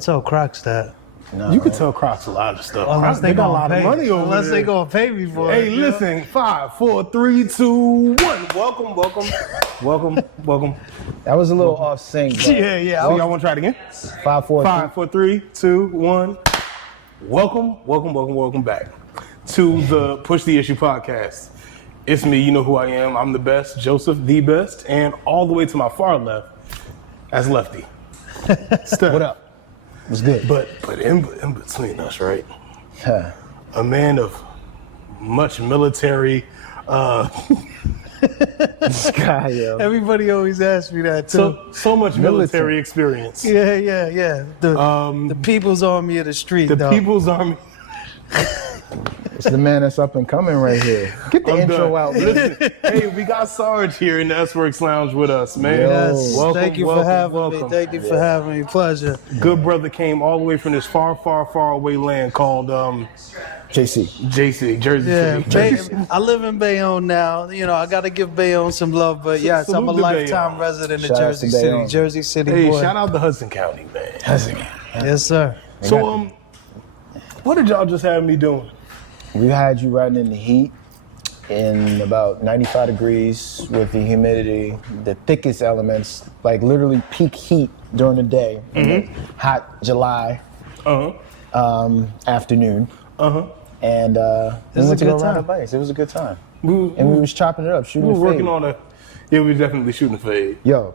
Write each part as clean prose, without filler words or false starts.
Tell Crocs that. No. You can tell Crocs a lot of stuff. Unless they got a gonna lot pay, of money over unless there. they gonna pay me for it. Hey, listen, 5, 4, 3, 2, 1. Welcome. That was a little off sync. But Yeah. So y'all want to try it again? 5, 4, 5, 4, 3, 2, 1. Welcome back to the Push the Issue podcast. It's me, you know who I am. I'm the best, Joseph, the best, and all the way to my far left, that's Lefty. What up? What's good? But in between us, right? Huh. A man of much military. This guy, yo. Everybody always asks me that too. So much military experience. Yeah. The People's Army of the Street. The dog. People's Army. It's the man that's up and coming right here. Get the intro out, man. Listen, hey, we got Sarge here in the S-Works Lounge with us, man. Yes, Welcome, thank you for having me. Thank you for having me. Pleasure. Good brother came all the way from this far away land called JC. Jersey Yeah, City. I live in Bayonne now. You know, I got to give Bayonne some love, but yes, I'm a Salute to lifetime Bayonne. resident of Shout out Jersey to City. Bayonne. Jersey City Hey, boy. shout out to Hudson County, man. Yes, sir. So, what did y'all just have me doing? We had you riding in the heat in about 95 degrees with the humidity, the thickest elements, like literally peak heat during the day, in the hot July afternoon. And we went to go ride our bikes. It was a good time. We was chopping it up, shooting We were the fade. working on we were definitely shooting fade. Yo,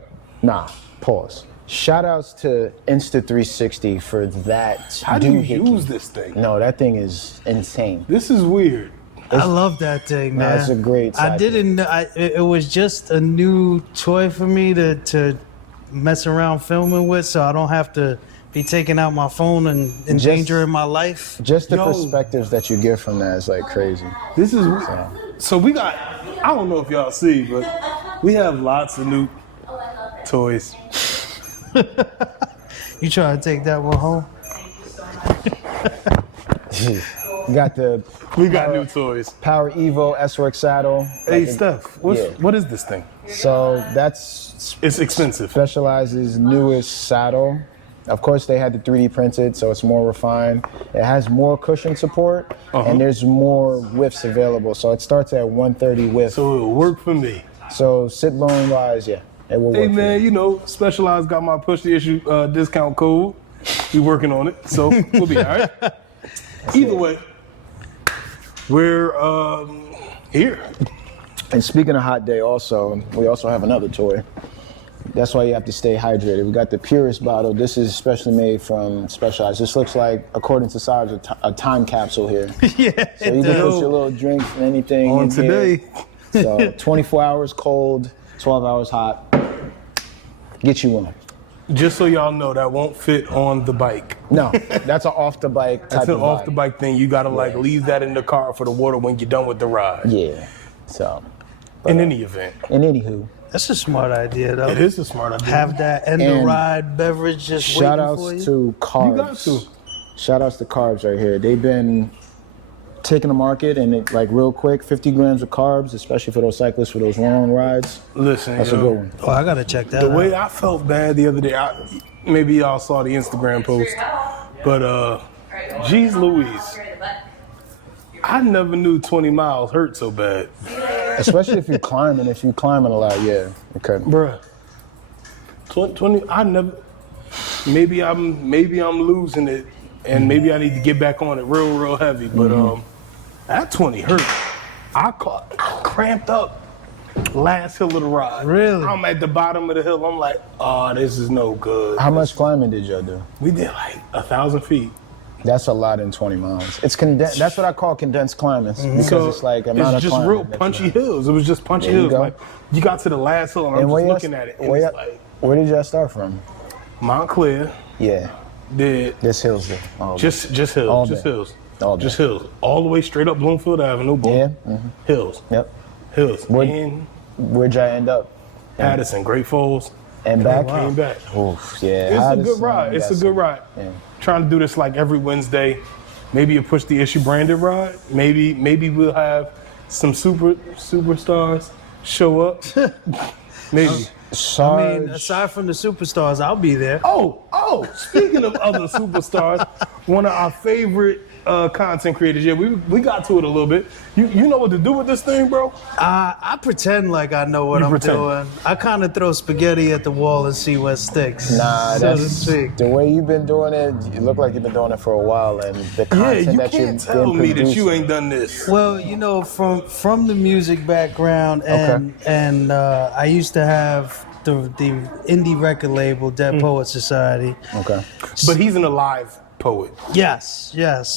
pause. Shout outs to Insta360 for that. How do you use this thing? No, that thing is insane. This is weird. I love that thing, man. It's a great I sidekick. didn't. It was just a new toy for me to mess around filming with, so I don't have to be taking out my phone and endangering my life. Just the perspectives that you get from that is like crazy. This is so we got. I don't know if y'all see, but we have lots of new toys. You trying to take that one home? We got new toys. Power Evo S-Work saddle. Hey, Steph, what is this thing? So that's It's expensive. Specializes newest saddle. Of course, they had the 3D printed, so it's more refined. It has more cushion support, and there's more widths available. So it starts at 130 width. So it'll work for me. So sit bone wise, it will Hey work. man, you know, Specialized got my Push the Issue discount code. We working on it, so we'll be all right. Either way, we're here. And speaking of hot day, also we also have another toy. That's why you have to stay hydrated. We got the Purest bottle. This is specially made from Specialized. This looks like, according to Sarge, a time capsule here. Yeah. So you can put your little drinks and anything On in today. Here. So 24 hours cold, 12 hours hot. Get you one. Just so y'all know, that won't fit on the bike. No, that's an off the bike type That's an of off the vibe. bike thing. You gotta leave that in the car for the water when you're done with the ride. Yeah. So In any event, in anywho, That's a smart idea, though. it is a smart idea. Have that end of And ride beverage just shout waiting outs for you. to Carbs. You got to. Shout outs to Carbs right here. They've been taking the market and it, like real quick, 50 grams of carbs, especially for those cyclists for those long ride. Listen, That's a yo, good one. Oh, I gotta check that The out. way I felt bad the other day, maybe y'all saw the Instagram post, but geez Louise, I never knew 20 miles hurt so bad. Especially if you're climbing a lot, yeah. Okay. Bruh. 20, I never, maybe I'm losing it and maybe I need to get back on it real heavy, but that 20 hurt. I cramped up last hill of the ride. Really? I'm at the bottom of the hill. I'm like, oh, this is no good. How much climbing did y'all do? We did like 1,000 feet. That's a lot in 20 miles. It's condensed. That's what I call condensed climbing because So it's like amount it's of just climbing. real that's punchy not- hills. It was just punchy There you hills. go. Like you got to the last hill and I'm where just y'all- looking at it. And where it's y'all- like Where did y'all start from? Montclair Yeah, did this hills there. Oh, just hills, All just day. hills, All day. just hills, all the way straight up Bloomfield Avenue. Boom. Yeah, Hills, Yep. hills. Where- And Where'd y'all end up? Addison, Great Falls, And back? came back. Oof, yeah. It's a Addison, good ride. It's a that's- good ride. Yeah. Trying to do this like every Wednesday. Maybe a Push the Issue branded ride. Maybe we'll have some superstars show up. Maybe. Sarge. I mean, aside from the superstars, I'll be there. Oh, speaking of other superstars, one of our favorite content creators. Yeah, we got to it a little bit. You know what to do with this thing, bro? I pretend like I know what I'm doing. I kind of throw spaghetti at the wall and see what sticks. Nah, so to that's speak. the way you've been doing it. You look like you've been doing it for a while, and the content You that can't you've tell been me that you producing. ain't done this. Well, you know, from the music background, and I used to have the indie record label, Dead Poet Society. Okay. But he's an alive poet Yes.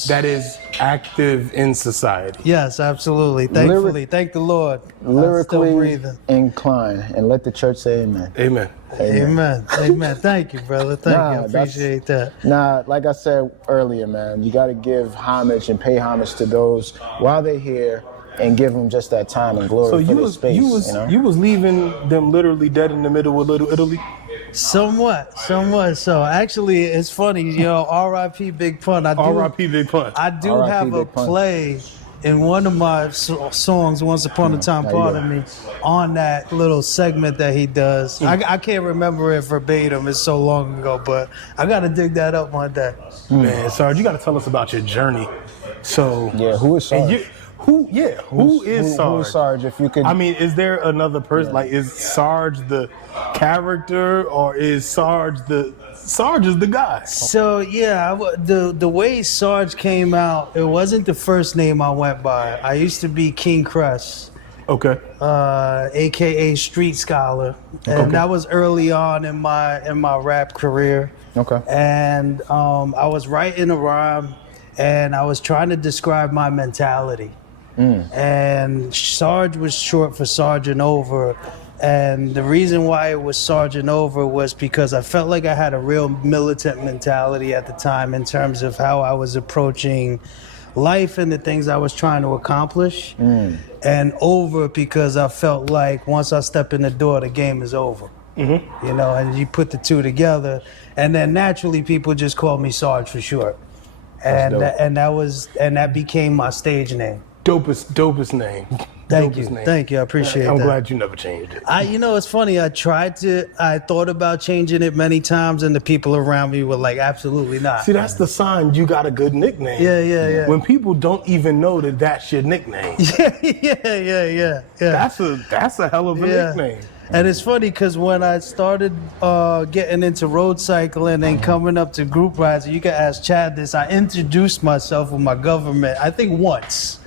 that is active in society. Yes, absolutely. Thankfully, thank the Lord. I'm still Lyrically breathing. inclined, and let the church say amen. Amen. Amen. Amen. Thank you, brother. Thank you. I appreciate that. Nah, like I said earlier, man, you got to give homage and pay homage to those while they're here, and give them just that time and glory So for their space. you was leaving them literally dead in the middle of Little Italy? Somewhat so. Actually, it's funny, you know, R.I.P. Big Pun. R.I.P. Big Pun. I do R.I.P. have a Big Pun. play in one of my songs, Once Upon a Time, How you Pardon doing? Me, on that little segment that he does. I can't remember it verbatim, it's so long ago, but I got to dig that up one day. Man, Sarge, you got to tell us about your journey. So Yeah, who is and Sarge? who is Sarge? Who is Sarge? If you could, I mean, is there another person? Like, is Sarge the character, or is Sarge is the guy? So yeah, the way Sarge came out, it wasn't the first name I went by. I used to be King Crest, Okay. aka Street Scholar, and that was early on in my rap career. Okay. And I was writing a rhyme, and I was trying to describe my mentality. And Sarge was short for Sergeant Over. And the reason why it was Sergeant Over was because I felt like I had a real militant mentality at the time in terms of how I was approaching life and the things I was trying to accomplish. And over because I felt like once I step in the door, the game is over. You know, and you put the two together, and then naturally people just called me Sarge for short. And that became my stage name. Dopest name. Thank Dopest you. name. Thank you. I appreciate I'm that. glad you never changed it. You know, it's funny. I thought about changing it many times, and the people around me were like, absolutely not. See, that's the sign you got a good nickname. Yeah. When people don't even know that that's your nickname. Yeah. That's a hell of a nickname. And it's funny because when I started getting into road cycling and coming up to group rides, you can ask Chad this, I introduced myself with my government, I think once.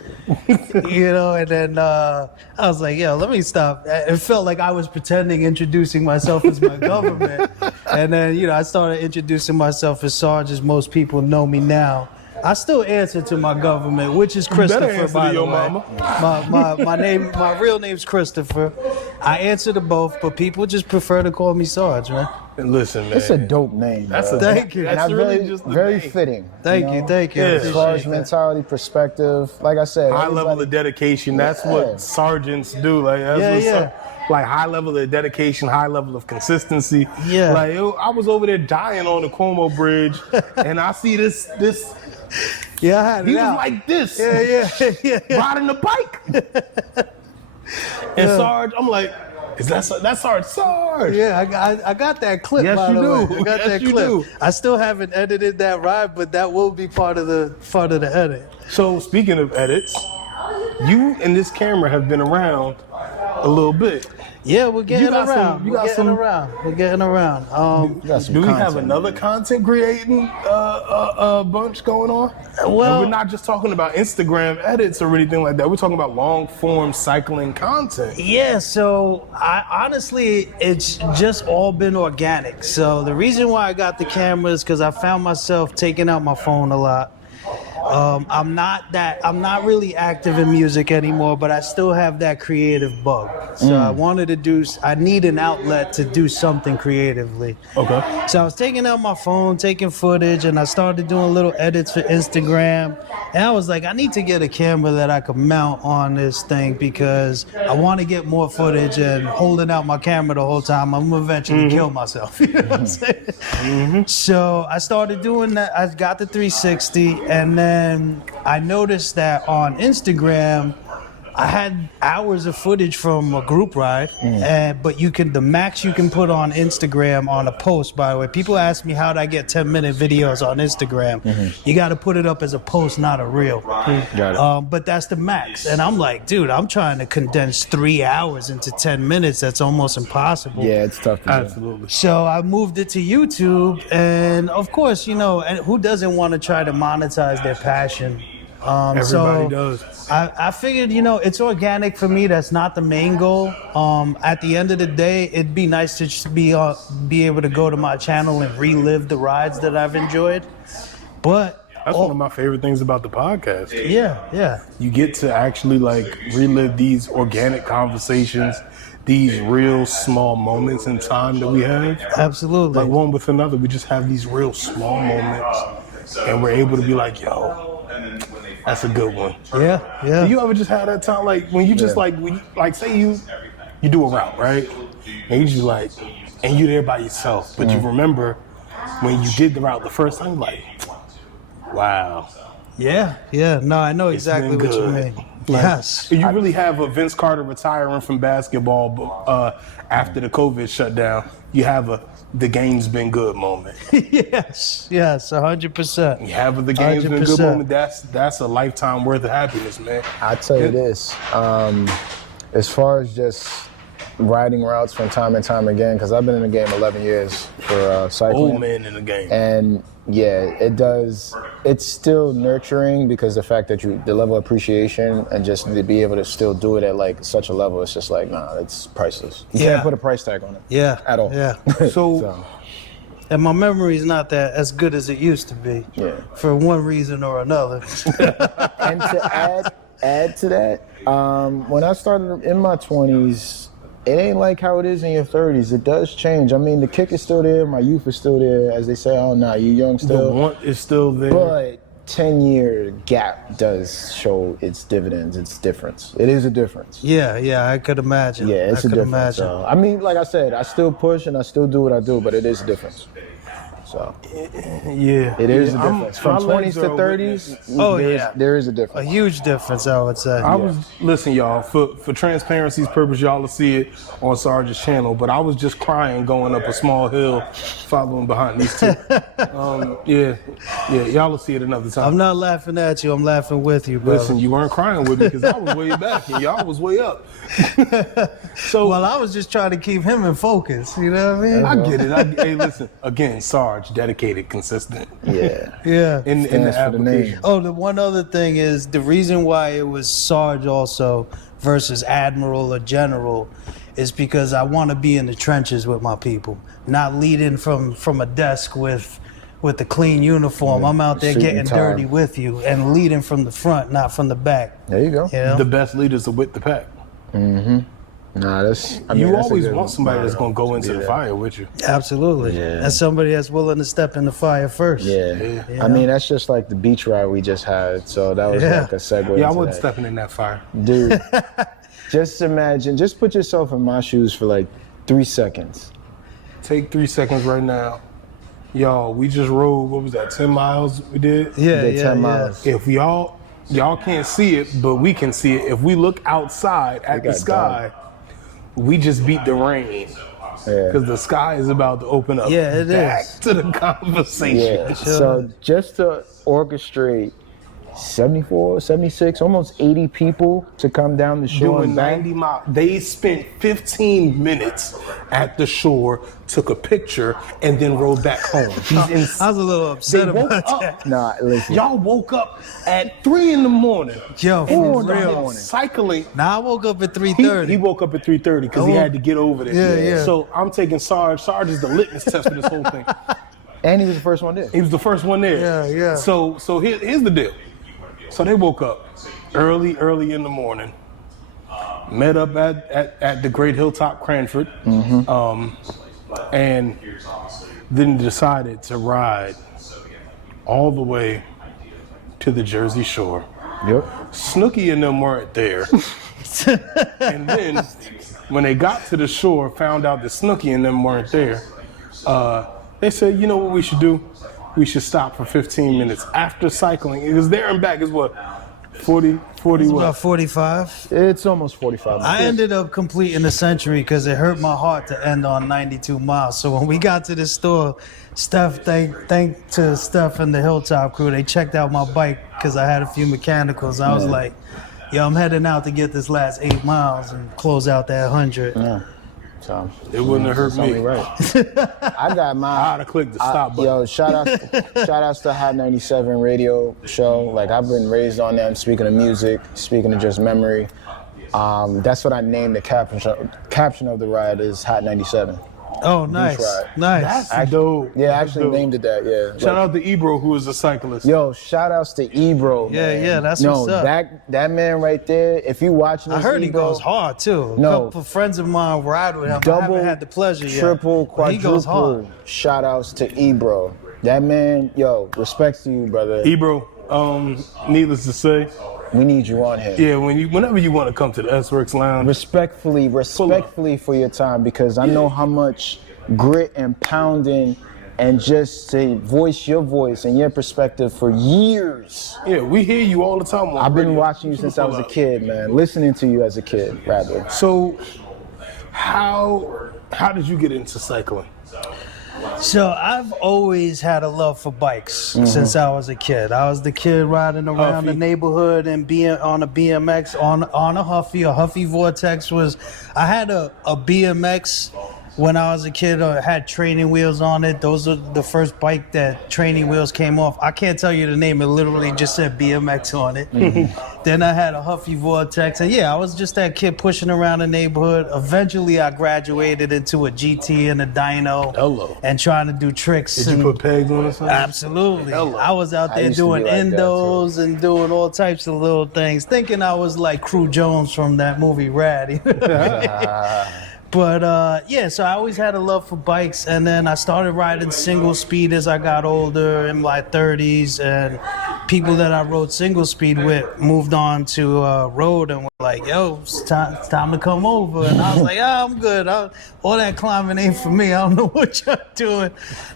You know, and then I was like, yo, let me stop. It felt like I was pretending introducing myself as my government. And then, you know, I started introducing myself as Sarge, as most people know me now. I still answer to my government, which is Christopher, answer by to the your way. mama. My real name's Christopher. I answer to both, but people just prefer to call me Sarge, man. And listen, man. it's a dope name. That's bro. Thank you. That's And really very, just the very name. fitting. Thank you. I Yeah. As far as appreciate that. mentality, perspective, like I said, High level everybody- of dedication. That's Yeah. what sergeants do. Like that's what Yeah. like high level of dedication, high level of consistency. Yeah. Like I was over there dying on the Como Bridge, and I see this. Yeah, I had He it was out. like this, Yeah. riding the bike. And Sarge, I'm like, is that's Sarge? Yeah, I got that clip. Yes, by you the do. way. I got Yes, that you clip. do. I still haven't edited that ride, but that will be part of the edit. So speaking of edits, you and this camera have been around a little bit. Yeah, we're getting got some- around. you We're got getting some- around. We're getting around. You got some Do we have content. another content creating bunch going on? Well- And we're not just talking about Instagram edits or anything like that. We're talking about long form cycling content. Yeah, so honestly, it's just all been organic. So the reason why I got the camera is because I found myself taking out my phone a lot. I'm not really active in music anymore, but I still have that creative bug. So I need an outlet to do something creatively. Okay. So I was taking out my phone, taking footage, and I started doing little edits for Instagram. And I was like, I need to get a camera that I could mount on this thing because I want to get more footage, and holding out my camera the whole time, I'm gonna eventually kill myself. You know what I'm saying? So I started doing that. I got the 360, and then I noticed that on Instagram, I had hours of footage from a group ride, but the max you can put on Instagram on a post, by the way. People ask me how do I get 10-minute videos on Instagram. You got to put it up as a post, not a reel. Got it. But that's the max. And I'm like, dude, I'm trying to condense 3 hours into 10 minutes. That's almost impossible. Yeah, it's tough to do. Absolutely. So I moved it to YouTube, and of course, you know, and who doesn't want to try to monetize their passion? Everybody does. I figured, you know, it's organic for me. That's not the main goal. At the end of the day, it'd be nice to just be able to go to my channel and relive the rides that I've enjoyed. But That's one of my favorite things about the podcast. yeah. You get to actually like relive these organic conversations, these real small moments in time that we have. Absolutely. Like one with another, we just have these real small moments, and we're able to be like, yo, that's a good one. Yeah. You ever just had that time, like when you just say you do a route, right? And you just like, and you're there by yourself, but you remember when you did the route the first time, like, wow. Yeah. No, I know exactly been what you good. mean. Like, Yes. You really have a Vince Carter retiring from basketball after the COVID shutdown. You have the game's been good moment. yes, 100%. You have the game's been good 100%. moment. That's a lifetime worth of happiness, man. I tell you this, as far as just riding routes from time and time again, because I've been in the game 11 years for cycling. Old man in the game. And yeah, it's still nurturing because the fact that the level of appreciation and just to be able to still do it at like such a level, it's just like, nah, it's priceless. You Yeah. can't put a price tag on it. Yeah. At all. Yeah. So And my memory's not that as good as it used to be. Yeah. For one reason or another. And to add to that, when I started in my 20s, it ain't like how it is in your 30s. It does change. I mean, the kick is still there. My youth is still there. As they say, oh, nah, you young the still. want is still there. But 10-year gap does show its dividends, its difference. It is a difference. Yeah, I could imagine. Yeah, it's I a could difference. So, I mean, like I said, I still push and I still do what I do, but it is a difference. So Yeah. it is Yeah, a difference. From my 20s legs to are a 30s, witness. there is a A difference. huge difference, I would say. Listen, y'all, for transparency's purpose, y'all will see it on Sarge's channel, but I was just crying going up a small hill following behind these two. Yeah, y'all will see it another time. I'm not laughing at you. I'm laughing with you, brother. Listen, you weren't crying with me because I was way back and y'all was way up. So Well, I was just trying to keep him in focus. You know what I mean? I get it. Hey, listen, again, Sarge, dedicated, consistent Yeah. Yeah. in the Stands for the name. application. Oh, the one other thing is the reason why it was Sarge also versus Admiral or General is because I want to be in the trenches with my people, not leading from a desk with the clean uniform. I'm out there Suit and getting tie. dirty with you and leading from the front, not from the back. There you go. You know? The best leaders are with the pack. Nah, that's. I mean, You that's a always good want somebody that's motto. going to go into Yeah. the fire with you. Absolutely. Yeah. And somebody that's willing to step in the fire first. Yeah. You I know? mean, that's just like the beach ride we just had. So that was Yeah. like a segue. Yeah, I into wasn't that. stepping in that fire. Dude, just imagine, just put yourself in my shoes for like 3 seconds. Take 3 seconds right now. Y'all, we just rode, what was that, 10 miles we did? Yeah, Did yeah, 10 yeah. miles. If y'all can't see it, but we can see it. If we look outside at the got sky, we just beat the rain. Yeah. Because the sky is about to open up Yeah, it back is. to the conversation. Yeah. So just to orchestrate 74, 76, almost 80 people to come down the shore Doing and back. 90 miles. They spent 15 minutes at the shore, took a picture, and then rode back home. He's I was a little upset They woke about up. that. Nah, listen. Y'all woke up at 3 in the morning. Yo, And for then real. cycling. Now I woke up at He 3:30. woke up at 3:30 because he had to get over there. Yeah. So I'm taking Sarge. Sarge is the litmus test for this whole thing. And he was the first one there. He was the first one there. Yeah. So here's the deal. So they woke up early in the morning, met up at the Great Hilltop Cranford, and then decided to ride all the way to the Jersey Shore. Yep. Snooki and them weren't there. And then when they got to the shore, found out that Snooki and them weren't there, they said, you know what we should do? We should stop for 15 minutes after cycling. Because there and back is what, 40 It's what? about 45. It's almost 45 I minutes. ended up completing the century because it hurt my heart to end on 92 miles. So when we got to the store, Steph, thank to Steph and the Hilltop crew, they checked out my bike because I had a few mechanicals. I was Yeah. like, yo, I'm heading out to get this last 8 miles and close out that 100. Yeah. So, It wouldn't have hurt it's only me. right. I got my. I would have clicked the stop button. Yo, shout outs to Hot 97 radio show. Like, I've been raised on them, speaking of music, speaking of just memory. That's what I named the caption of the ride is Hot 97. Oh, nice. ride. Nice. That's dope. Yeah, I That's actually dope. named it that, yeah. Shout Like, out to Ebro, who is a cyclist. yo, shout outs to Ebro, Yeah, man. yeah, that's no, what's up. that man right there, if you watching this I heard he Ebro, goes hard too. A No. couple friends of mine ride with him. I double, haven't had the pleasure yet. triple, but he goes hard. quadruple shout outs to Ebro. That man, yo, respects to you, brother. Ebro, needless to say, We need you on here. yeah, whenever you want to come to the S-Works Lounge, Respectfully for your time, because I know how much grit and pounding and just to voice your voice and your perspective for years. yeah, we hear you all the time on I've been radio. watching you since I was a kid, man. Listening to you as a kid, rather. So, how did you get into cycling? So I've always had a love for bikes since I was a kid. I was the kid riding around the Huffy. neighborhood and being on a BMX on a Huffy. A Huffy Vortex was. I had a BMX when I was a kid. Had training wheels on it. Those are the first bike that training wheels came off. I can't tell you the name. It literally just said BMX on it. Then I had a Huffy Vortex, and yeah, I was just that kid pushing around the neighborhood. Eventually, I graduated into a GT and a dyno. Hello. And trying to do tricks. Did you and- put pegs on or something? Absolutely. Hello. I was out I there used to doing be like that, endos and doing all types of little things, thinking I was like Crew Jones from that movie Rad. But yeah, so I always had a love for bikes, and then I started riding single speed as I got older in my 30s, and people that I rode single speed with moved on to road and were like, yo, it's time to come over. And I was like, yeah, I'm good. All that climbing ain't for me. I don't know what y'all doing.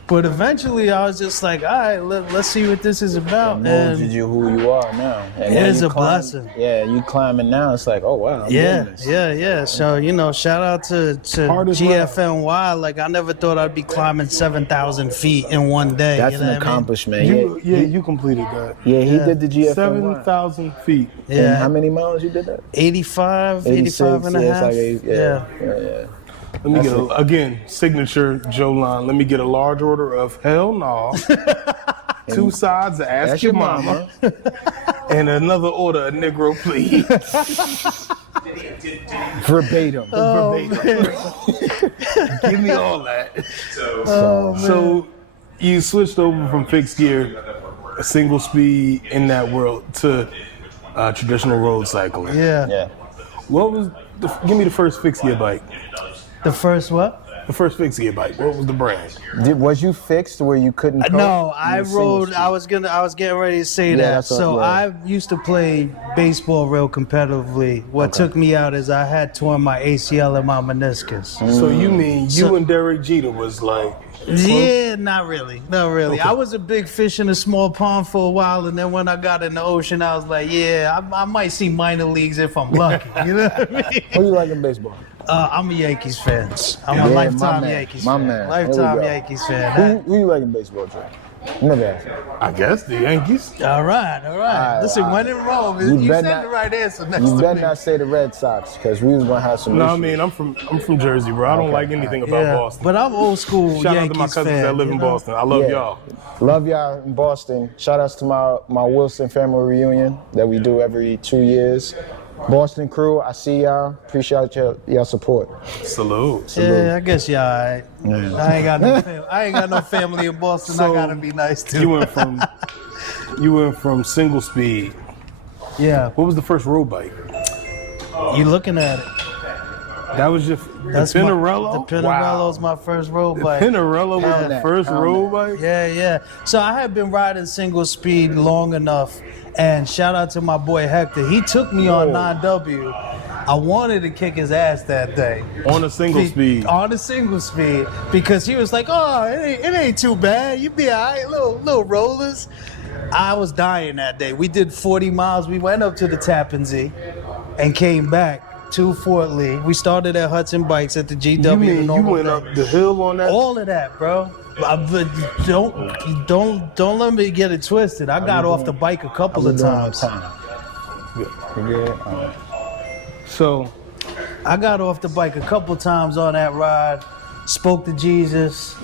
But eventually I was just like, all right, let's see what this is about. Molded And you who you are now. And It now is you a blessing. Yeah, you climbing now. It's like, oh wow. I'm yeah, doing this. yeah. So, shout out to Hardest GFNY. Like, I never thought I'd be climbing 7,000 feet in one day. That's you know an what I mean? accomplishment. You completed that. Yeah, he did the GFN. 7,000 feet. And Yeah. how many miles you did that? 85 and a 86, half. yeah, it's like yeah. Let me get again, signature Joe line. Let me get a large order of hell no. 2 sides of ask That's your your mama. And another order of Negro, please. Verbatim. Give me all that. So you switched over from fixed gear, a single speed in that world, to traditional road cycling. Yeah. Yeah. What was give me the first fixed gear bike? The first what? The first fixed gear bike. What was the brand? Was you fixed where you couldn't? cope? No, You I were single rode. speed. I was getting ready to say Yeah, that. that's what- So yeah. I used to play baseball real competitively. What took me out is I had torn my ACL and my meniscus. So you mean you So- and Derek Jeter was like Yeah, not really. I was a big fish in a small pond for a while, and then when I got in the ocean, I was like, yeah, I might see minor leagues if I'm lucky. You know what I mean? Who you like in baseball? I'm a Yankees fan. I'm Yeah, a my lifetime man, Yankees my fan. man. There Lifetime we go. Yankees fan. Who you like in baseball, Trey? Never asked you. I guess the Yankees. All right. Listen, when in Rome, you better said not- the right answer next You to better me. not say the Red Sox, because we was gonna have some No, issues. I mean I'm from Jersey, bro. I don't Okay, like anything about Yeah, Boston. but I'm old school Shout Yankees out to my cousins fan, that live you in know? Boston. I love Yeah. y'all. Love y'all in Boston. Shout outs to my Wilson family reunion that we do every 2 years. Boston crew, I see y'all. Appreciate your support. Salute. Yeah, I guess y'all all right. I ain't got no family in Boston. I So, gotta be nice too. You went from single speed. Yeah, What was the first road bike? you looking at it. That was just That's the Pinarello. The Pinarello's my first road bike. Pinarello was Pound the that, first pound road that. bike. Yeah. So I had been riding single speed long enough, and shout out to my boy Hector. He took me on 9W. I wanted to kick his ass that day. On a single speed. On a single speed. Because he was like, oh, it ain't too bad. You be all right, little rollers. I was dying that day. We did 40 miles. We went up to the Tappan Zee and came back to Fort Lee. We started at Hudson Bikes at the GW. You mean you went day. up the hill on that? All of that, bro. But don't let me get it twisted. I got off the bike a couple of times. So I got off the bike a couple times on that ride. Spoke to Jesus,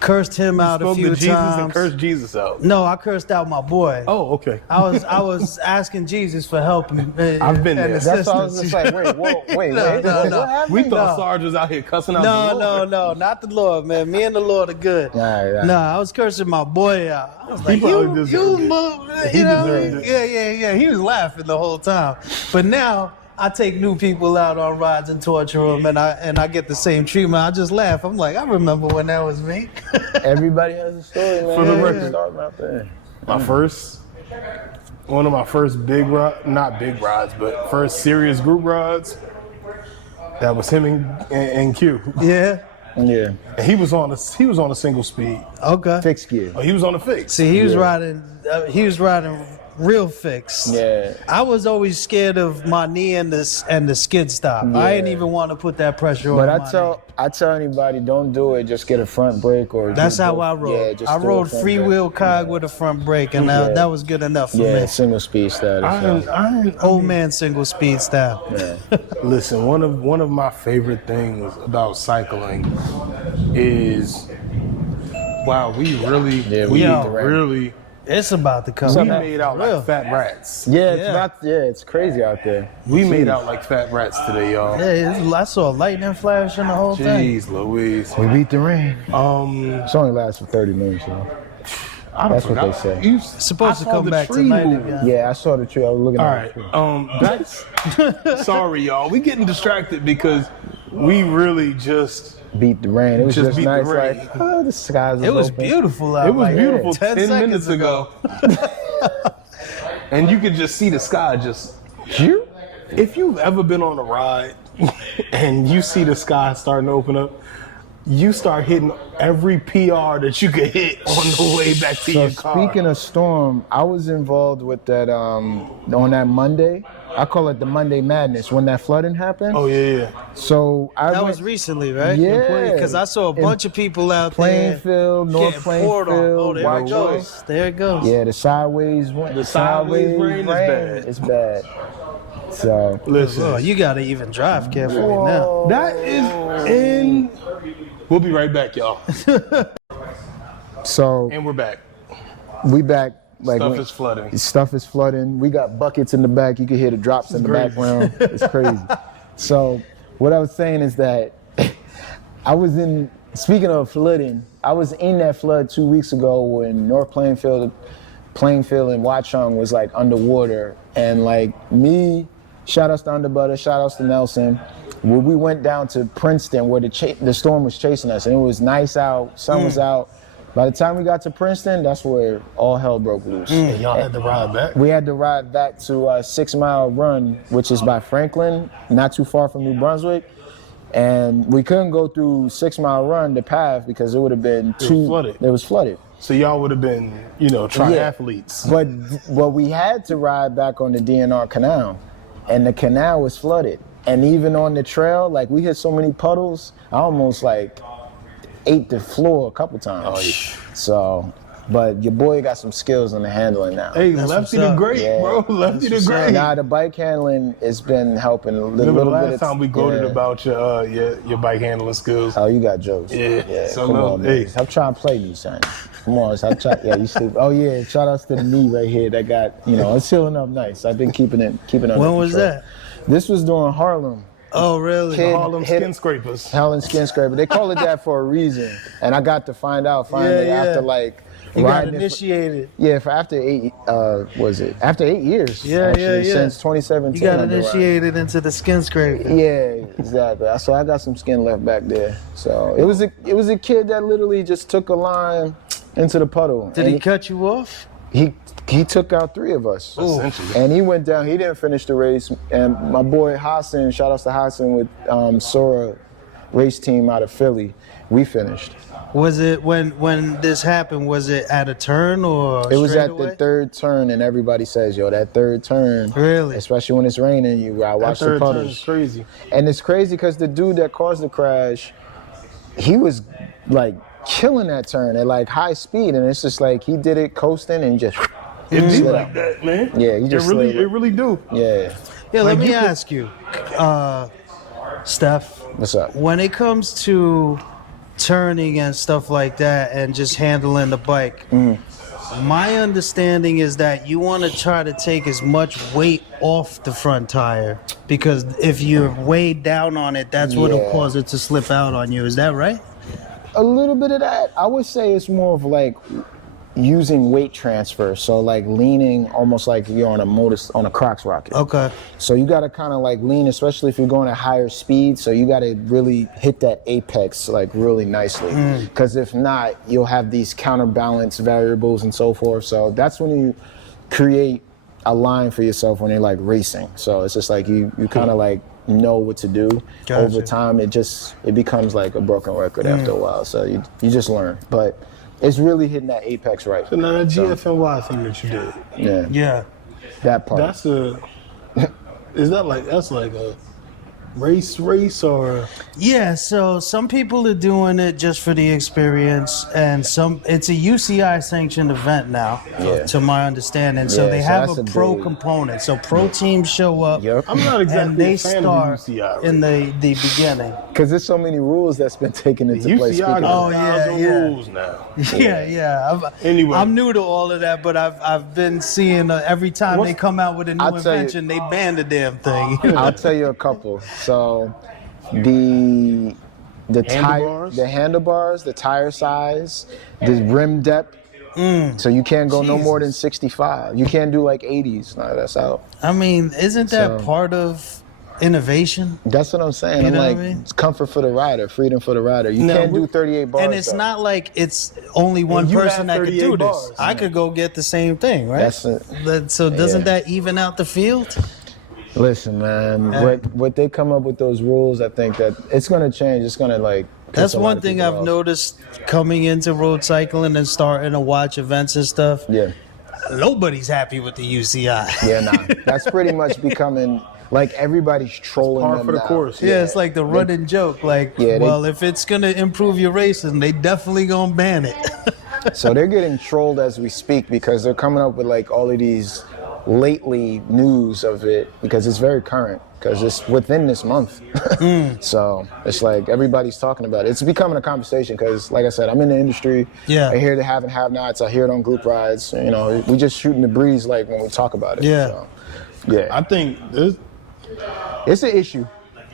cursed him out a few spoke to Jesus times. and cursed Jesus out. No, I cursed out my boy. Oh, okay. I was asking Jesus for help. I've been there. That's why I was just like, wait. No. What happened? We thought Sarge was out here cussing out the Lord. No, not the Lord, man. Me and the Lord are good. Right. No, I was cursing my boy out. I was like, probably deserved it. He deserved it. Yeah. He was laughing the whole time. But now I take new people out on rides and torture them, and I get the same treatment. I just laugh. I'm like, I remember when that was me. Everybody has a story, man. For the record. Starting out there. One of my first not big rides, but first serious group rides, that was him and Q. Yeah. Yeah. And he was on a single speed. Okay. Fixed gear. Oh, he was on a fix. See, he was riding real fix. Yeah. I was always scared of my knee and the skid stop. I didn't even want to put that pressure on. But my knee. I tell anybody, don't do it. Just get a front brake or. That's how I rode. Yeah, just I do a rode front free brake. wheel cog with a front brake, and that was good enough for Yeah, me. single speed status. Old man single speed style. Listen, one of my favorite things about cycling is, wow, we really It's about to come. we out. made out Real. like fat rats. It's crazy out there. We made out like fat rats today, y'all. Yeah, I saw a lightning flash in the whole thing. Jeez Louise. We beat the rain. It's only lasts for 30 minutes, though. That's what they say. Supposed to come back tonight again. Yeah, I saw the tree. I was looking All at right. Sorry, y'all. We getting distracted because we really just. beat the rain. It was just beat the nice. rain. Like, the skies It was open. beautiful out. It was like, beautiful 10 10 seconds minutes ago. And you could just see the sky just. If you've ever been on a ride and you see the sky starting to open up, you start hitting every PR that you could hit on the way back to your car. Speaking of storm, I was involved with that on that Monday. I call it the Monday Madness when that flooding happened. Oh yeah. So That was recently, right? Yeah. Because I saw a bunch of people out there. Plainfield, North getting poured on. Oh, Plainfield, there White it goes. There it goes. Yeah, the sideways rain. The sideways rain is bad. It's bad. So Listen, Oh, you gotta even drive carefully now. that is in. We'll be right back, y'all. So And we're back. we back. Like Stuff is flooding. Stuff is flooding. We got buckets in the back. You can hear the drops in the crazy. background. It's crazy. So what I was saying is that speaking of flooding, I was in that flood 2 weeks ago when North Plainfield and Watchung was like underwater. And like me, shout outs to Underbutter, shout outs to Nelson. When we went down to Princeton where the storm was chasing us and it was nice out, sun was out. By the time we got to Princeton, that's where all hell broke loose. And y'all had to ride back. We had to ride back to a 6 Mile Run, which is by Franklin, not too far from New Brunswick. And we couldn't go through 6 Mile Run, the path, because it would have been flooded. It was flooded. So y'all would have been, triathletes. But we had to ride back on the DNR Canal, and the canal was flooded. And even on the trail, like we hit so many puddles, I almost like ate the floor a couple times. Oh, yeah. So, but your boy got some skills on the handling now. Hey, That's Lefty what's the up. Great, Yeah. bro. Lefty the what's up. Great. Nah, the bike handling has been helping a little Remember the bit. last time we gloated about your bike handling skills? Oh, you got jokes. Yeah. So come no, on, man. hey. I'm trying to play you, son. Come on, so you sleep. Oh yeah, shout outs to the knee right here. That got, it's healing up nice. I've been keeping it under When was control. that? This was during Harlem. Oh, really? Kid Harlem hit- skin scrapers. Harlem skin scraper. They call it that for a reason, and I got to find out finally Yeah. after like You got riding it for- initiated. for after 8 after 8 years. Yeah, actually, yeah. Since 2017. You got I've been riding. initiated into the skin scraper. Yeah, exactly. So I got some skin left back there. So it was a kid that literally just took a line into the puddle. Did he cut you off? he took out 3 of us. Essentially. And he went down. He didn't finish the race. And my boy Hassan, shout outs to Hassan with Sora race team out of Philly, we finished. Was it when this happened? Was it at a turn or It was straight at away? the 3rd turn, and everybody says, yo, that 3rd turn, Really? especially when it's raining, you gotta watch That the third turn puddles. is crazy. And it's crazy because the dude that caused the crash, he was like killing that turn at like high speed, and it's just like he did it coasting and just It be slid like out. that, man. Yeah, you just it slid. really do. Yeah. Yeah, let Like, me you could- ask you, Steph. What's up? When it comes to turning and stuff like that and just handling the bike, my understanding is that you want to try to take as much weight off the front tire because if you're weighed down on it, that's what'll Yeah. cause it to slip out on you. Is that right? A little bit of that. I would say it's more of like using weight transfer. So like leaning almost like you're on a Crocs rocket. Okay. So you got to kind of like lean, especially if you're going at higher speed. So you got to really hit that apex like really nicely. Because if not, you'll have these counterbalance variables and so forth. So that's when you create a line for yourself when you're like racing. So it's just like you kind of like know what to do. Gotcha. Over time. It becomes like a broken record after a while. So you just learn. But it's really hitting that apex right. So now that GFNY thing that you did, Yeah. Yeah. That part. that's a race or Yeah, so some people are doing it just for the experience, and it's a UCI sanctioned event now, Yeah. to my understanding. So Yeah, they so have that's a a pro big- component. So pro teams show up, Yep. I'm not exactly and they a fan start of the UCI. in the beginning. Because there's so many rules that's been taken into play. UCI Speaking got of- Oh, 1,000 yeah. rules now. Yeah. Anyway. I'm new to all of that, but I've been seeing every time they come out with a new I'll tell you- invention, they ban the damn thing. I'll tell you a couple. So the tire, Handlebars? the handlebars, the tire size, the rim depth. So you can't go no more than 65. You can't do like 80s. No, that's out. I mean, isn't that So- part of innovation? That's what I'm saying. You I'm know what like, I mean? it's comfort for the rider, freedom for the rider. You Now, can't do we- 38 bars. And it's though. not like it's only one you person have that could 38 do this. bars. I could go get the same thing, right? That's it. So doesn't Yeah. that even out the field? Listen, man. What they come up with those rules, I think that it's gonna change. It's gonna like. piss That's a lot one of thing people I've off. noticed coming into road cycling and starting to watch events and stuff. Yeah. Nobody's happy with the UCI. Yeah, nah. That's pretty much becoming like everybody's trolling Par them for the now. course. Yeah, it's like the running joke. Like, Yeah, well, if it's gonna improve your racing, they definitely gonna ban it. So they're getting trolled as we speak because they're coming up with like all of these lately news of it because it's very current because it's within this month. So it's like everybody's talking about it. It's becoming a conversation because, like I said, I'm in the industry. Yeah. I hear the have and have-nots. I hear it on group rides. You know, we just shooting the breeze like when we talk about it. Yeah. So, yeah. I think It's an issue.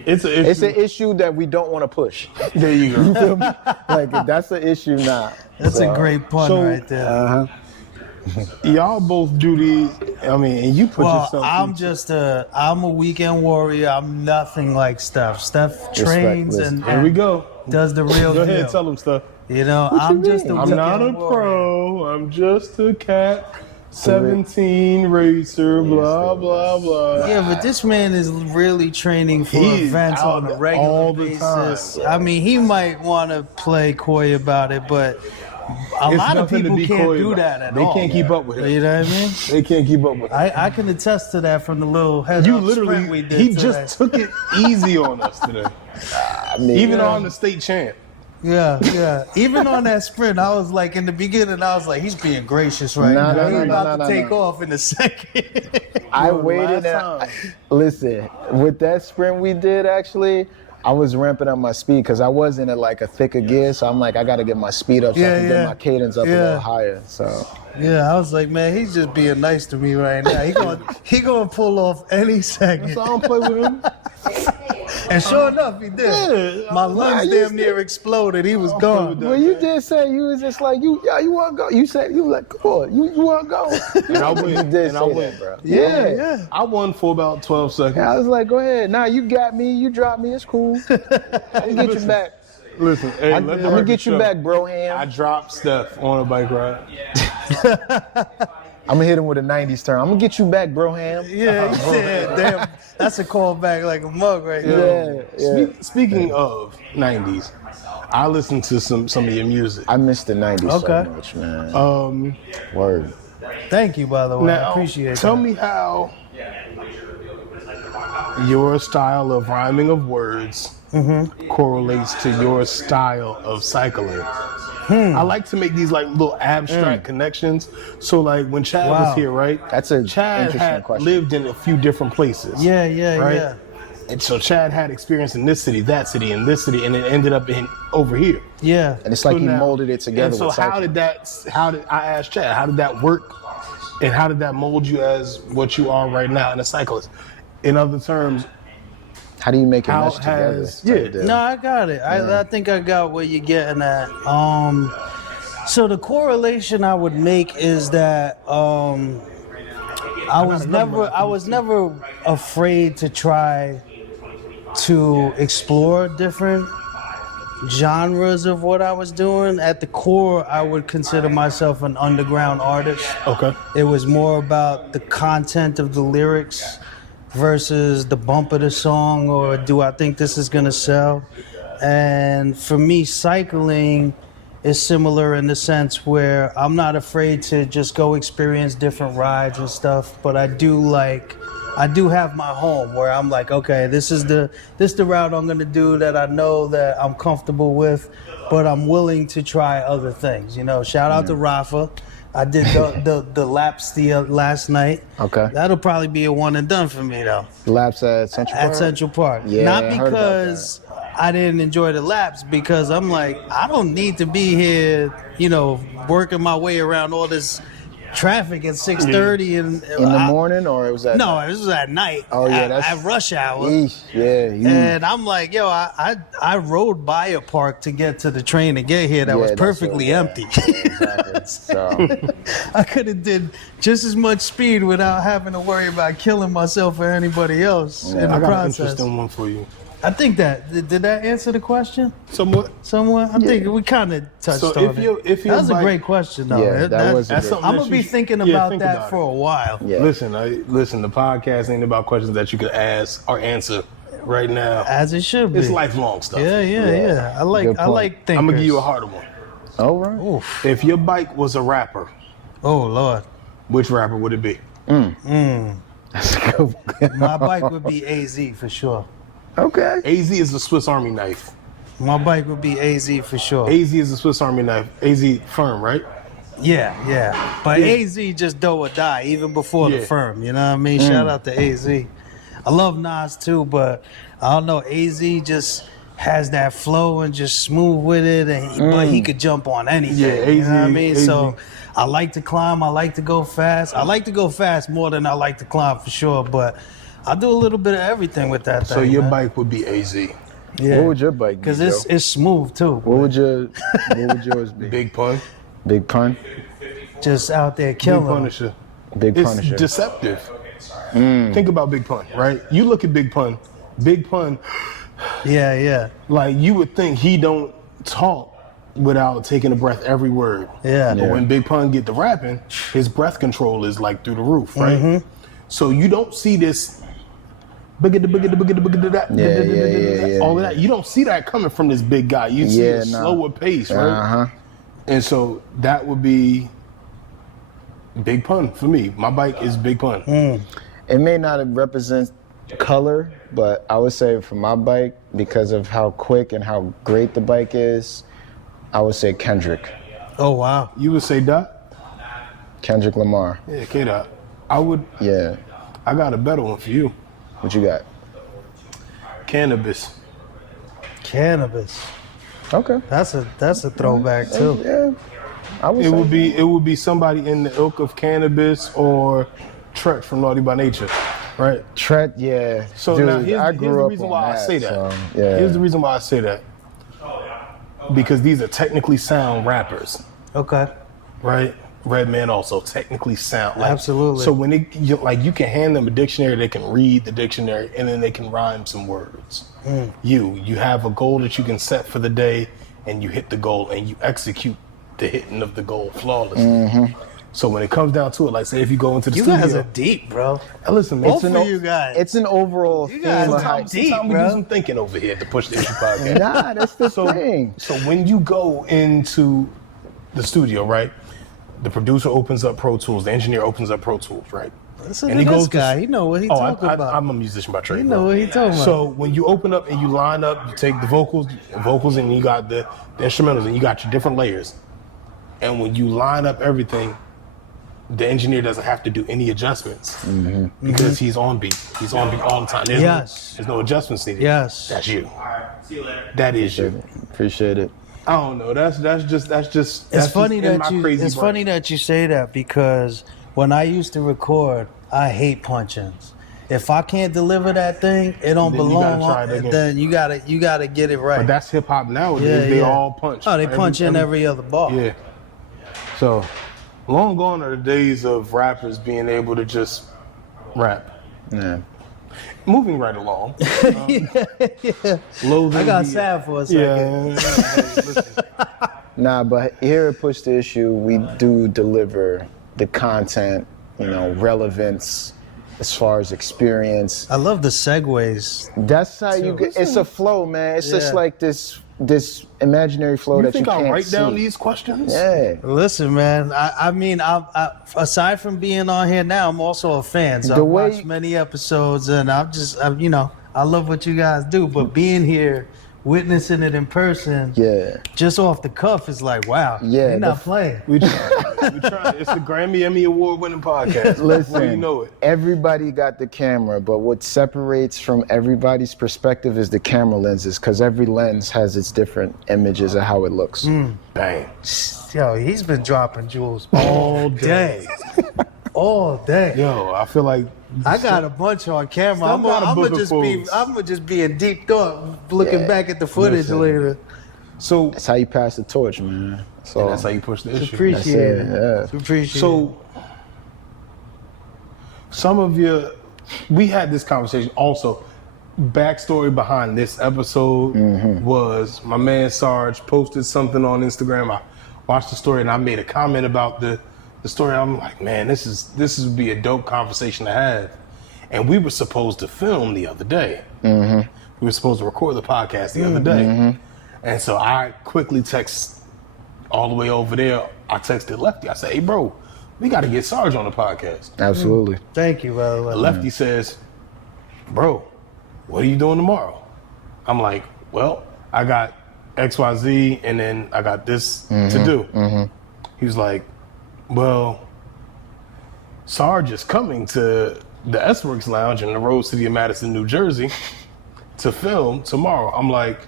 it's an issue. It's an issue that we don't want to push. There you go. You feel me? Like that's an issue now. That's So, a great pun so, right there. Uh-huh. Y'all both do these. I mean, and you put Well, yourself. I'm a weekend warrior. I'm nothing like Steph. Steph trains listen. and Here we go. does the real Go ahead, deal. tell them stuff. You know, I'm just a I'm weekend not a warrior. pro. I'm just a cat 17 racer. Blah blah blah. Yeah, but this man is really training for He's events out on a regular all the basis. time. I mean, he might want to play coy about it, but a It's lot of nothing to people be can't coy do about. that at They all. can't keep up with it. You know what I mean? They can't keep up with it. I can attest to that from the little head You up sprint we literally, did he today. just took it easy on us today. I mean, Even on the state champ. Yeah. Even on that sprint, I was like, in the beginning, I was like, he's being gracious right No, now. no, He's no, about no, to no, take no. off in a second. I Yo, waited. last And, time. listen, with that sprint we did, actually, I was ramping up my speed because I was in like a thicker gear. So I'm like, I got to get my speed up so I Yeah, can yeah. get my cadence up a Yeah. little higher. So Yeah, I was like, man, he's just being nice to me right now. He gonna pull off any second. So I don't play with him. And sure enough, he did. Yeah. My lungs you damn near exploded. He was play gone. with that. well, you did say you was just like you want to go. You said you like, come on, you want to go. And I You win. did And I say win. that, bro. Yeah. I won for about 12 seconds. I was like, go ahead. Nah, you got me. You dropped me. It's cool. I'll get you back. Listen, hey, I'm let the gonna record get you show. back, bro. I dropped Steph on a bike ride. I'm gonna hit him with a '90s term. I'm gonna get you back, bro, ham. Yeah, damn. That's a callback like a mug right there. Yeah. Speaking of '90s, I listen to some of your music. I miss the '90s Okay. so much, man. Word. Thank you, by the way. I Now, appreciate tell that. me how your style of rhyming of words correlates to your style of cycling. I like to make these like little abstract connections. So like when Chad was Wow. here, right? That's a Chad interesting had question. lived in a few different places. Yeah, Right? yeah. And so Chad had experience in this city, that city, and this city, and it ended up in over here. Yeah. And it's like So he now- molded it together. And so with how cycling. did I asked Chad, how did that work? And how did that mold you as what you are right now in a cyclist? In other terms, How do you make it how mesh together? has- type yeah. deal? No, I got it. I think I got what you're getting at. So the correlation I would make is that I was never afraid to try to explore different genres of what I was doing. At the core, I would consider myself an underground artist. okay. It was more about the content of the lyrics versus the bump of the song, or do I think this is gonna sell? And for me, cycling is similar in the sense where I'm not afraid to just go experience different rides and stuff, but I do have my home where I'm like, okay, this is the route I'm gonna do that I know that I'm comfortable with, but I'm willing to try other things. You know, shout out to Rafa. I did the laps last night. Okay. That'll probably be a one and done for me though. Laps at Central Park? At Central Park. Yeah, Not I heard about because I didn't enjoy the laps, because I'm like, I don't need to be here, you know, working my way around all this traffic at 6:30 and In the morning, or it was at No, this was at night. Oh, yeah, at rush hour. Yeesh, yeah. And I'm like, yo, I rode by a park to get to the train to get here that Yeah, was that's perfectly what- empty. Exactly. So I could have did just as much speed without having to worry about killing myself or anybody else in the I got an process. interesting one for you. I think did that answer the question Somewhat. somewhat? I think we kind of touched So on if your it. That was a bike- great question, though. Yeah, that was a That's great- something I'm that gonna be you- thinking yeah, about think that about for it. a while. yeah. Listen, the podcast ain't about questions that you could ask or answer right now. As it should be. It's lifelong stuff. Yeah. I like Good point. thinkers. I'm gonna give you a harder one. All right. Oof. If your bike was a rapper, Oh Lord. which rapper would it be? That's a good one. My bike would be AZ for sure. Okay. AZ is a Swiss Army knife. My bike would be AZ for sure. AZ is a Swiss Army knife. AZ firm, right? Yeah. But AZ just do or die, even before the Yeah. firm. You know what I mean? Shout out to AZ. I love Nas too, but I don't know. AZ just has that flow and just smooth with it, and but he could jump on anything. Yeah, you know what I AZ mean? So I like to climb. I like to go fast. I like to go fast more than I like to climb for sure. But I do a little bit of everything with that thing. So your man. bike would be AZ. Yeah. What would your bike be? Because Joe? it's smooth too. What would yours be? Big pun. Big pun. Just out there Big killing. 'em. Punisher. Big It's Punisher. deceptive. Think about Big Pun, right? You look at Big Pun. Big Pun, Yeah. like you would think he don't talk without taking a breath every word. Yeah. But when Big Pun get to rapping, his breath control is like through the roof, right? Mm-hmm. So you don't see this Yeah. all of that. You don't see that coming from this big guy. You see a nah. slower pace, right? Uh-huh. And so that would be Big Pun for me. My bike is Big Pun. It may not represent color, but I would say for my bike, because of how quick and how great the bike is, I would say Kendrick. Oh wow. You would say Dot? Kendrick Lamar. Yeah, K-Dot. I got a better one for you. What you got? Cannabis. Cannabis. Okay. That's a throwback too. Yeah. I would It say. would be somebody in the ilk of Cannabis or Tret from Naughty by Nature, right? Tret, yeah. So Dude, now here's I the grew up reason on why I that, say that. so, yeah. Here's the reason why I say that. Because these are technically sound rappers, Okay. right? Redman also technically sound. Like, Absolutely. So when you can hand them a dictionary, they can read the dictionary, and then they can rhyme some words. You have a goal that you can set for the day, and you hit the goal, and you execute the hitting of the goal flawlessly. So when it comes down to it, like say if you go into the You studio, guys are deep, bro. listen, man, Both of you guys. It's an overall You theme. guys of are how- deep, sometimes we bro. do some thinking over here to push the issue podcast. Nah, that's the thing. So when you go into the studio, right? The producer opens up Pro Tools, the engineer opens up Pro Tools, right? Listen And to he this goes to- guy. He know what he talking about. I'm a musician by trade. You know bro. what he talking about. So when you open up and you line up, you take the vocals, and you got the instrumentals, and you got your different layers. And when you line up everything, the engineer doesn't have to do any adjustments because he's on beat. He's on beat all the time. There's no adjustments needed. Yes. That's you. See you later. That is you. Appreciate it. I don't know. That's just. It's funny just in that my you. crazy It's brain. funny that you say that because when I used to record, I hate punch-ins. If I can't deliver that thing, it don't Then you belong. gotta try it again. Then you gotta get it right. But that's hip hop nowadays. They all punch. Oh, they punch in every other bar. Yeah. So, long gone are the days of rappers being able to just rap. Yeah. Moving right along. Loathing I got the- sad for a second. Listen, Nah, but here at Push the Issue, we do deliver the content, relevance as far as experience. I love the segues. That's how you get. It's a flow, man. It's just Yeah. like this imaginary flow you that think you I'll can't write down see. these questions? Yeah. Listen, man. I mean, aside from being on here now, I'm also a fan. So The I've way- watched many episodes, and I love what you guys do. But being here, witnessing it in person, Yeah. just off the cuff, is like, wow. Yeah, you're not the- playing. We try. It's a Grammy Emmy Award winning podcast. Listen, Before you know it. everybody got the camera, but what separates from everybody's perspective is the camera lenses, because every lens has its different images of how it looks. Bang. Yo, he's been dropping jewels all day, all day. Yo, I feel like I got a bunch on camera. I'm gotta book a fools. gonna just be in deep thought, looking Yeah. back at the footage Listen. later. so. That's how you pass the torch, man. So And that's how you push the issue. Appreciate it. yeah. Appreciate it. So, some of we had this conversation also. Backstory behind this episode was my man Sarge posted something on Instagram. I watched the story and I made a comment about the story. I'm like, man, this would be a dope conversation to have. And we were supposed to film the other day. We were supposed to record the podcast the other day. And so I quickly text all the way over there. I texted Lefty. I said, hey, bro, we got to get Sarge on the podcast. Absolutely. Thank you, by the way. Lefty says, bro, what are you doing tomorrow? I'm like, well, I got XYZ and then I got this to do. He was like, well, Sarge is coming to the S-Works Lounge in the Rose City of Madison, New Jersey to film tomorrow. I'm like,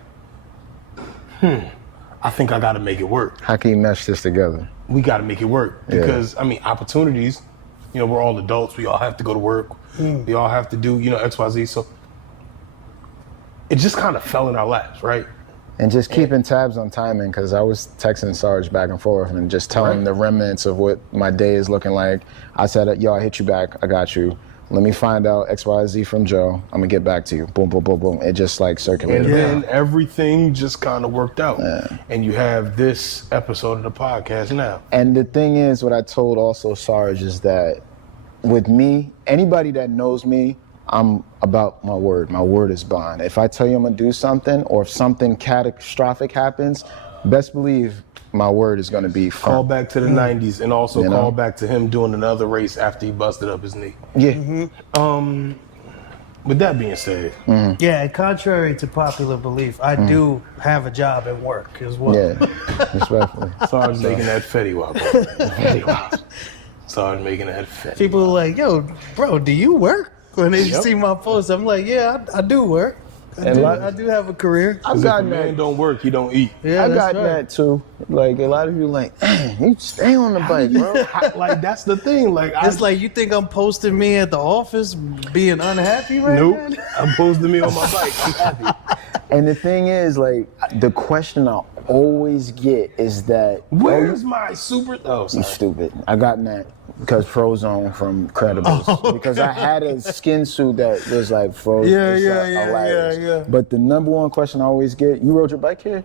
I think I got to make it work. How can you mesh this together? We got to make it work because opportunities, we're all adults. We all have to go to work. We all have to do, XYZ. So it just kind of fell in our laps, right? And just keeping tabs on timing, because I was texting Sarge back and forth and just telling him the remnants of what my day is looking like. I said, yo, I hit you back. I got you. Let me find out XYZ from Joe. I'm going to get back to you. Boom, boom, boom, boom. It just circulated. And then everything just kind of worked out. And you have this episode of the podcast now. And the thing is, what I told also Sarge is that with me, anybody that knows me, I'm about my word. My word is bond. If I tell you I'm gonna do something, or if something catastrophic happens, best believe my word is gonna be firm. Call back to the 90s and also call back to him doing another race after he busted up his knee. Yeah. With that being said, Yeah, and contrary to popular belief, I do have a job and work as well. Yeah. Respectfully. Sarge making that Fetty Wap. Fetty Wap. Sarge making that Fetty. People are like, yo, bro, do you work? When they Yep. see my post, I'm like, yeah, I do work. I do have a career. I've If a gotten man that. don't work, he don't eat. Yeah, I that's got right. that too. Like a lot of you like, dang, you stay on the bike, bro. Like that's the thing. Like It's like you think I'm posting me at the office being unhappy right nope. now? I'm supposed to be on my bike. I'm happy. And the thing is, like, the question I always get is that, Where's my super? Oh, you sorry. stupid. I got that because Frozone from Credibles. Because I had a skin suit that was like frozen. Yeah. But the number one question I always get, you rode your bike here?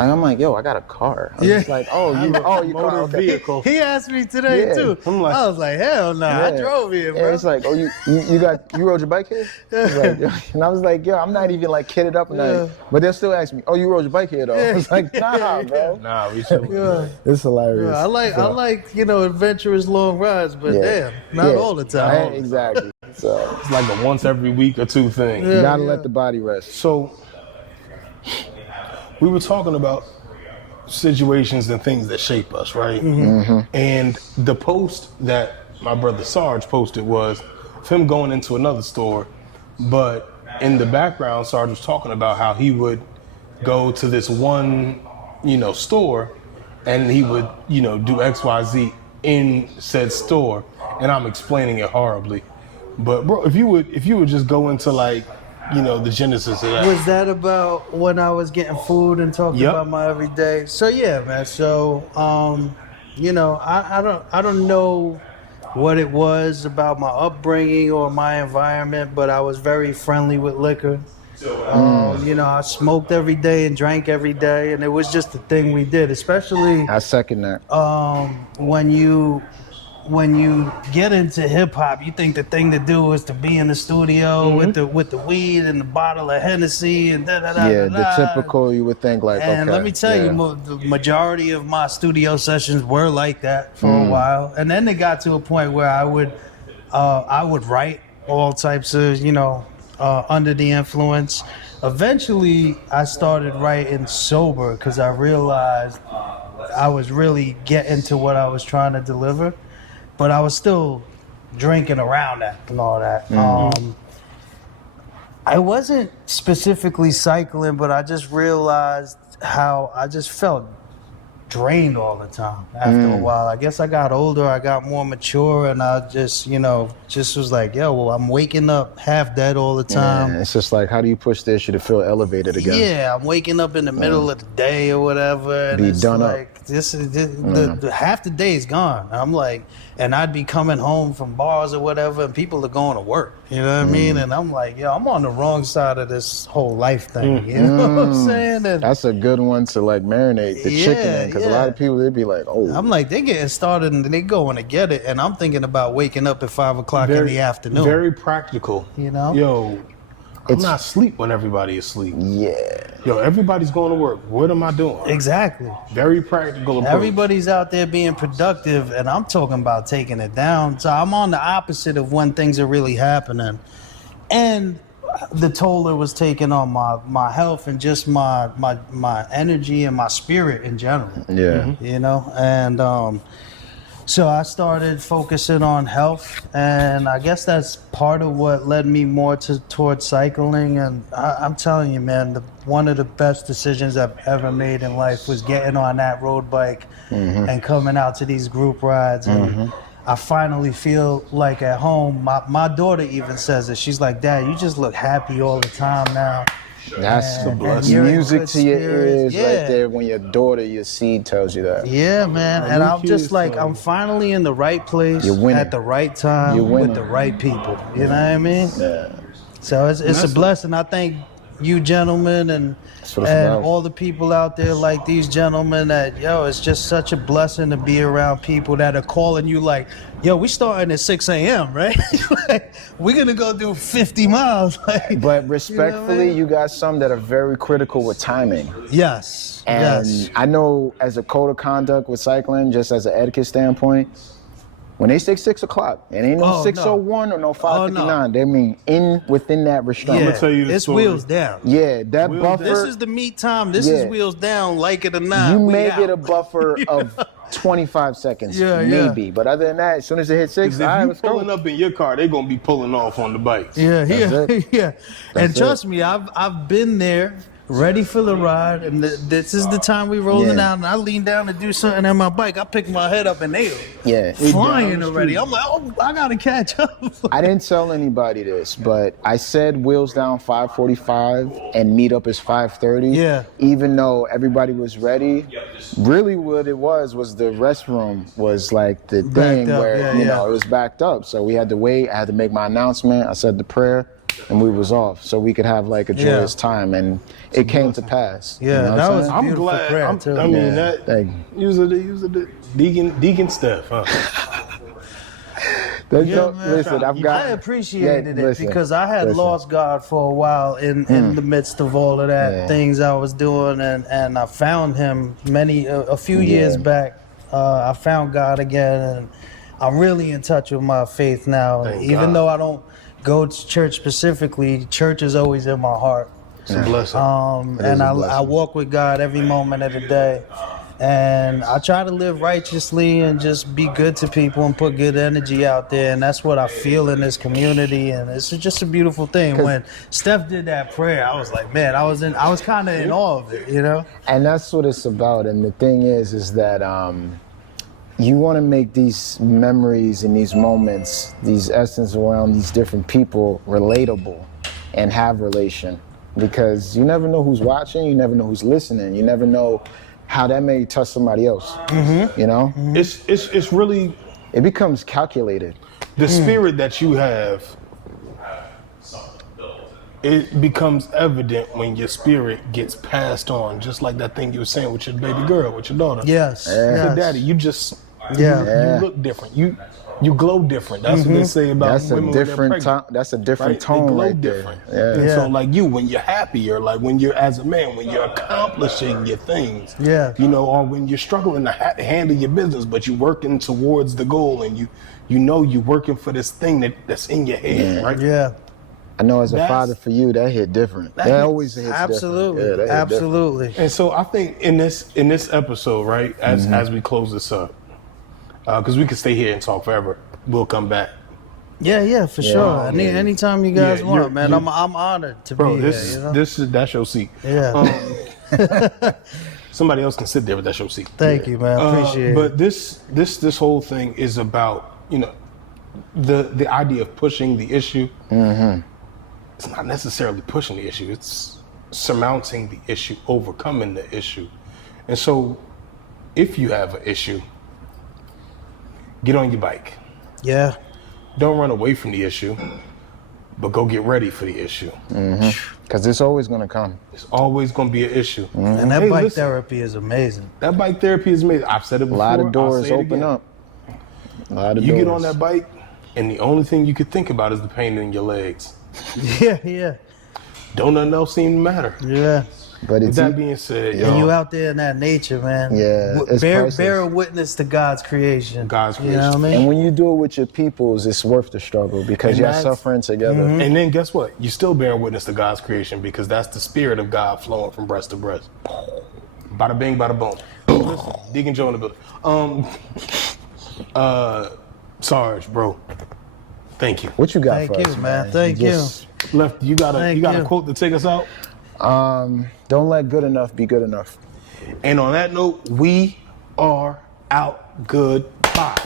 I'm like, yo, I got a car. I was just like, oh, you car, Motor okay. vehicle. He asked me today Yeah. too. I'm like- I was like, hell no, I Yeah. drove here, Yeah, bro. it's like, oh, you rode your bike here? It's like, and I was like, yo, I'm not even like kitted up or nothing. Yeah. But they'll still ask me, oh, you rode your bike here though? I was like, nah, bro. Nah, we should. Yeah. It's hilarious. I like adventurous long rides, but Yeah. damn, not Yeah. all the time. Exactly. So It's like a once every week or two thing. you gotta Yeah. let the body rest. So we were talking about situations and things that shape us, right? And the post that my brother Sarge posted was of him going into another store, but in the background, Sarge was talking about how he would go to this one, store, and he would, do XYZ in said store, and I'm explaining it horribly. But bro, if you would just go into like, the genesis of that. Was that about when I was getting food and talking Yep. about my everyday? So yeah, man. So I don't know what it was about my upbringing or my environment, but I was very friendly with liquor. I smoked every day and drank every day, and it was just the thing we did. Especially I second that. when you get into hip hop, you think the thing to do is to be in the studio with the weed and the bottle of Hennessy and da da da. Yeah, da, the da. typical, you would think like, And okay. let me tell yeah. you, the majority of my studio sessions were like that for a while, and then it got to a point where I would write all types of under the influence. Eventually, I started writing sober because I realized I was really getting to what I was trying to deliver, but I was still drinking around that and all that. I wasn't specifically cycling, but I just realized how I just felt drained all the time after a while. I guess I got older, I got more mature, and I just was like, I'm waking up half dead all the time. Yeah, it's just like, how do you push this shit to feel elevated again? Yeah, I'm waking up in the middle of the day or whatever, and Be it's done up. like the half the day is gone. I'm like, and I'd be coming home from bars or whatever, and people are going to work. You know what I mean? And I'm like, I'm on the wrong side of this whole life thing. You know what I'm saying? And That's a good one to like marinate the chicken in, because a lot of people, they'd be like, oh. I'm like, they getting started and they going to get it, and I'm thinking about waking up at 5 o'clock in the afternoon. Very practical. Yo, I'm not asleep when everybody is asleep. Yeah. Everybody's going to work. What am I doing? exactly. Very practical approach. Everybody's out there being productive, and I'm talking about taking it down. So I'm on the opposite of when things are really happening. And the toll it was taking on my health and just my energy and my spirit in general. Yeah. And so I started focusing on health, and I guess that's part of what led me more towards cycling. And I'm telling you, man, one of the best decisions I've ever made in life was getting on that road bike and coming out to these group rides. And I finally feel like at home. My daughter even says it. She's like, Dad, you just look happy all the time now. That's the blessing. You're in music good to your spirits. ears Yeah. right there when your daughter, your seed tells you that. Yeah, man. And I'm just kids, like, I'm finally in the right place You're winning. at the right time You're winning. with the right people. You know what I mean? Yeah. So it's a blessing. I thank you gentlemen and what it's about. all the people out there like these gentlemen that, it's just such a blessing to be around people that are calling you like, we starting at 6 a.m., right? Like, we're going to go do 50 miles. Like, But respectfully, you got some that are very critical with timing. yes. And Yes. I know as a code of conduct with cycling, just as an etiquette standpoint, when they say 6 o'clock, it ain't no Oh, 6:01 or no 5:59. no. They mean within that restraint. Yeah, tell you the it's story. wheels down. Yeah, that Wheels buffer. This is the meat time. This Yeah. is wheels down, like it or not. You we may out. get a buffer of 25 seconds, Yeah, yeah. maybe. But other than that, as soon as it hits 6, If all right, you let's go. pulling up in your car, they're going to be pulling off on the bikes. Yeah, That's it. yeah. And That's trust me, I've been there, ready for the ride, and this is the time we rolling Yeah. out, and I lean down to do something on my bike. I pick my head up, and they Yeah. flying down the already. street. I'm like, I gotta catch up. I didn't tell anybody this, but I said wheels down 5:45 and meet up is 5:30. Yeah. Even though everybody was ready, really what it was the restroom was like the thing up, where yeah, you yeah. know it was backed up. So we had to wait. I had to make my announcement. I said the prayer. and we was off, so we could have like a joyous time, and it came to pass. Yeah, you know what that I'm was saying? I'm beautiful glad. prayer, too. I mean, Yeah, that thank you. use the Deacon Steph, huh? That's Yeah, no- man. listen, I've got. I appreciated it listen, because I had listen. lost God for a while in the midst of all of that Yeah. things I was doing, and I found Him a few years Yeah. back. I found God again, and I'm really in touch with my faith now. Thank Even God. though I don't go to church specifically, church is always in my heart. It's a blessing. It is And a I blessing. walk with God every moment of the day. And I try to live righteously and just be good to people and put good energy out there. And that's what I feel in this community. And it's just a beautiful thing. When Steph did that prayer, I was like, man, I was kind of in awe of it, you know? And that's what it's about. And the thing is that you want to make these memories and these moments, these essence around these different people relatable and have relation. Because you never know who's watching, you never know who's listening, you never know how that may touch somebody else. You know? It's really It becomes calculated. the spirit that you have. It becomes evident when your spirit gets passed on, just like that thing you were saying with your baby girl, with your daughter. Yes. Your yes. daddy, you just Yeah. you look different. You glow different. That's what they say about That's a women when they're different pregnant. tone. That's a different Right? tone They glow right different. there. And Yeah. so Yeah. like you, when you're happy, or like when you're as a man, when you're accomplishing your things, Yeah. you know, or when you're struggling to handle your business, but you're working towards the goal, and you know you're working for this thing that's in your head, right? Yeah. I know as a That's- father for you, that hit different. That hits- always hits Absolutely. different. Yeah, that hit different. Absolutely. And so I think in this episode, right, as we close this up, because we could stay here and talk forever, we'll come back. Yeah, for sure. Anytime you guys Yeah, want, man. you're- I'm honored to Bro, be this here. You know? that's your seat. Yeah. Somebody else can sit there, but that's your seat. Thank you, man. Appreciate it. But this whole thing is about, you know, the idea of pushing the issue. It's not necessarily pushing the issue. It's surmounting the issue, overcoming the issue. And so, if you have an issue, get on your bike. Yeah. Don't run away from the issue, but go get ready for the issue. Because it's always going to come. It's always going to be an issue. And that Hey, bike listen, therapy is amazing. that bike therapy is amazing. I've said it A before. lot of I'll doors say it open again. up. A lot of You doors. get on that bike, and the only thing you could think about is the pain in your legs. Yeah. Don't nothing else seem to matter. Yeah. But With it's that being said, And you y'all, out there in that nature, man. Yeah, it's bear priceless. witness to God's creation. God's You know what I creation. mean? and when you do it with your peoples, it's worth the struggle because And you're that's- suffering together. and then guess what? You still bearing witness to God's creation, because that's the spirit of God flowing from breast to breast. Bada bing, bada boom. Listen, Deacon Joe in the building. Sarge, bro, thank you. What you got Thank for you, us, man. Thank you. Left, you got Thank a you. quote to take us out? Don't let good enough be good enough. And on that note, we are out. Goodbye.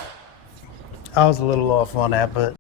I was a little off on that, but